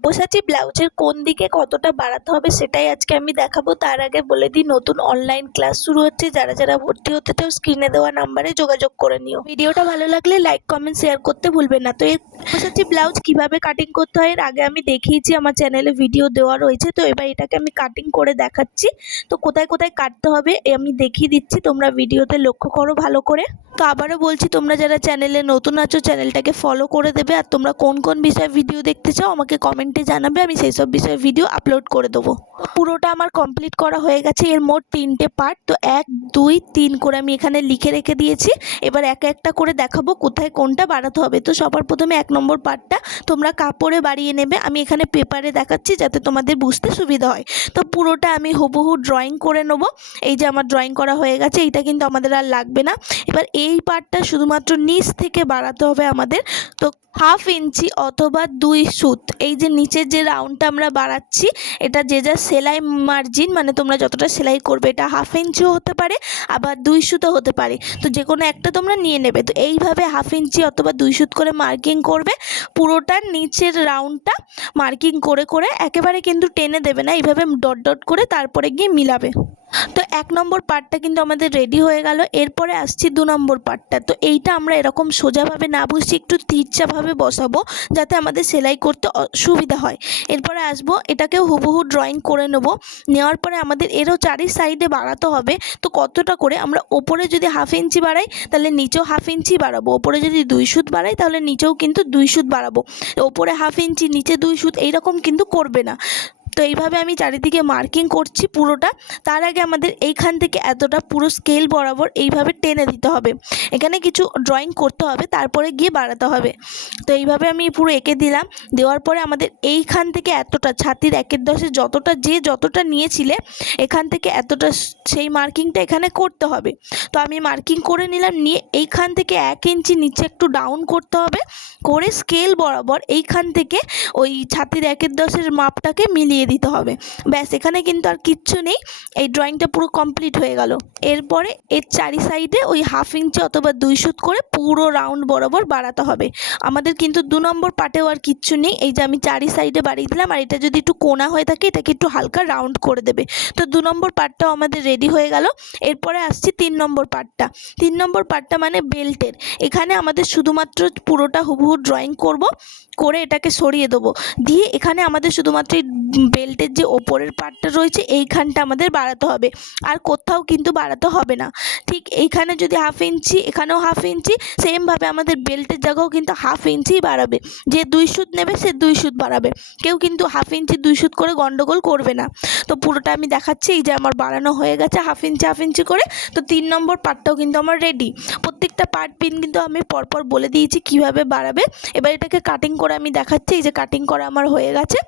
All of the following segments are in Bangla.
সব্যসাচী ব্লাউজের কোন দিকে কতটা বাড়াতে হবে সেটাই আজকে আমি দেখাবো। তার আগে বলে দিই, নতুন অনলাইন ক্লাস শুরু হচ্ছে। যারা যারা ভর্তি হতে চাও স্ক্রিনে দেওয়া নাম্বারে যোগাযোগ করে নিও। ভিডিওটা ভালো লাগলে লাইক কমেন্ট শেয়ার করতে ভুলবেন না। তো সব্যসাচী ব্লাউজ কীভাবে কাটিং করতে হয়, এর আগে আমি দেখিয়েছি, আমার চ্যানেলে ভিডিও দেওয়া রয়েছে, তো এবার এটাকে আমি কাটিং করে দেখাচ্ছি। তো কোথায় কোথায় কাটতে হবে আমি দেখিয়ে দিচ্ছি, তোমরা ভিডিওতে লক্ষ্য করো ভালো করে। তো আবারও বলছি, তোমরা যারা চ্যানেলে নতুন আছো চ্যানেলটাকে ফলো করে দেবে, আর তোমরা কোন কোন বিষয়ে ভিডিও দেখতে চাও, আমাকে কমেন্টে জানাবে, আমি সেই সব বিষয়ে ভিডিও আপলোড করে দেবো। পুরোটা আমার কমপ্লিট করা হয়ে গেছে, এর মোট তিনটে পার্ট তো এক, দুই, তিন করে আমি এখানে লিখে রেখে দিয়েছি। এবার এক একটা করে দেখাবো কোথায় কোনটা বাড়াতে হবে, তো সবার প্রথমে এক নম্বর পার্টটা তোমরা কাপড়ে বাড়িয়ে নেবে। আমি এখানে পেপারে দেখাচ্ছি যাতে তোমাদের বুঝতে সুবিধা হয়। তো পুরোটা আমি হুবহু ড্রয়িং করে নেব। এই যে আমার ড্রয়িং করা হয়ে গেছে, এইটা কিন্তু আমাদের আর লাগবে না। এবার এই পার্টটা শুধুমাত্র নিচ থেকে বাড়াতে হবে আমাদের। তো হাফ ইঞ্চি অথবা দুই সুত। এই যে নিচের যে রাউন্ডটা আমরা বাড়াচ্ছি, এটা যে যা সেলাই মার্জিন মানে তোমরা যতটা সেলাই করবে, এটা হাফ ইঞ্চিও হতে পারে, আবার দুই সুতও হতে পারে। তো যে কোনো একটা তোমরা নিয়ে নেবে। তো এইভাবে হাফ ইঞ্চি অথবা দুই সুত করে মার্কিং করবে। পুরোটার নিচের রাউন্ডটা মার্কিং করে করে একেবারে কিন্তু টেনে দেবে না। এইভাবে ডট ডট করে তারপরে গিয়ে মিলাবে। তো এক নম্বর পার্টটা কিন্তু আমাদের রেডি হয়ে গেল, এরপরে আসছি দু নম্বর পার্টটা তো এইটা আমরা এরকম সোজাভাবে না বসে একটু তিরচাভাবে বসাবো যাতে আমাদের সেলাই করতে সুবিধা হয়। এরপরে আসব, এটাকেও হুবহু ড্রয়িং করে নেব। নেওয়ার পরে আমাদের এরও চারি সাইডে বাড়াতে হবে। তো কতটা করে? আমরা ওপরে যদি হাফ ইঞ্চি বাড়াই, তাহলে নিচেও হাফ ইঞ্চি বাড়াবো। ওপরে যদি দুই সুত বাড়াই, তাহলে নিচেও কিন্তু দুই সুত বাড়াবো। ওপরে হাফ ইঞ্চি নিচে দুই সুত, এইরকম কিন্তু করবে না। তো এইভাবে আমি চারিদিকে মার্কিং করছি পুরোটা। তার আগে আমাদের এইখান থেকে এতটা পুরো স্কেল বরাবর এইভাবে টেনে দিতে হবে। এখানে কিছু ড্রয়িং করতে হবে, তারপরে গিয়ে বাড়াতে হবে। তো এইভাবে আমি পুরো এঁকে দিলাম। দেওয়ার পরে আমাদের এইখান থেকে এতটা, ছাতির একের দশে যতটা, যে যতটা নিয়েছিলে, এখান থেকে এতটা সেই মার্কিংটা এখানে করতে হবে। তো আমি মার্কিং করে নিলাম, নিয়ে এইখান থেকে এক ইঞ্চি নিচে একটু ডাউন করতে হবে। করে স্কেল বরাবর এইখান থেকে ওই ছাতির একের দশের মাপটাকে মিলিয়ে দিতে হবে। ব্যাস, এখানে কিন্তু আর কিচ্ছু নেই। এই ড্রয়িংটা পুরো কমপ্লিট হয়ে গেল। এরপরে এর চারি সাইডে ওই হাফ ইঞ্চি অথবা দুই সুত করে পুরো রাউন্ড বরাবর বাড়াতে হবে। আমাদের কিন্তু দু নম্বর পাটেও আর কিচ্ছু নেই। এই যে আমি চারি সাইডে বাড়িয়ে দিলাম, আর এটা যদি একটু কোনা হয়ে থাকে, এটাকে একটু হালকা রাউন্ড করে দেবে। তো দু নম্বর পার্টটাও আমাদের রেডি হয়ে গেল। এরপরে আসছি তিন নম্বর পার্টটা তিন নম্বর পার্টটা মানে বেল্টের এখানে আমাদের শুধুমাত্র পুরোটা হুবহু ড্রয়িং করব, করে এটাকে সরিয়ে দেবো। দিয়ে এখানে আমাদের শুধুমাত্র এই বেল্টের যে ওপরের পার্টটা রয়েছে, এইখানটা আমাদের বাড়াতে হবে। আর কোথাও কিন্তু বাড়াতে হবে না। ঠিক এইখানে যদি হাফ ইঞ্চি, এখানেও হাফ ইঞ্চি, সেমভাবে আমাদের বেল্টের জায়গাও কিন্তু হাফ ইঞ্চিই বাড়াবে। যে দুই সুত নেবে, সে দুই সুত বাড়াবে। কেউ কিন্তু হাফ ইঞ্চি, দুই সুত করে গন্ডগোল করবে না। তো পুরোটা আমি দেখাচ্ছি, এই যে আমার বাড়ানো হয়ে গেছে, হাফ ইঞ্চি হাফ ইঞ্চি করে। তো তিন নম্বর পার্টটাও কিন্তু আমার রেডি প্রত্যেকটা পার্ট পিন কিন্তু আমি পরপর বলে দিয়েছি কীভাবে বাড়াবে। এবার এটাকে কাটিং করে আমি দেখাচ্ছি, এই যে কাটিং করা আমার হয়ে গেছে।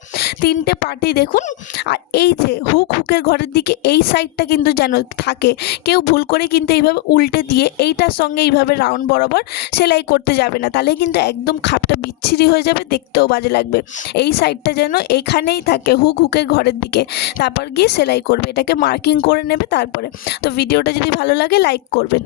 তিনটে পার্টই দেখুন, আর এই যে হুক হুকের ঘরের দিকে এই সাইডটা কিন্তু যেন থাকে, কেউ ভুল করে কিন্তু এইভাবে উল্টে দিয়ে এইটার সঙ্গে এইভাবে রাউন্ড বরাবর সেলাই করতে যাবে না। তাহলে কিন্তু একদম খাপটা বিচ্ছিরি হয়ে যাবে, দেখতেও বাজে লাগবে। এই সাইডটা যেন এখানেই থাকে, হুক হুকের ঘরের দিকে। তারপর গিয়ে সেলাই করবে, এটাকে মার্কিং করে নেবে তারপরে। তো ভিডিওটা যদি ভালো লাগে লাইক করবেন।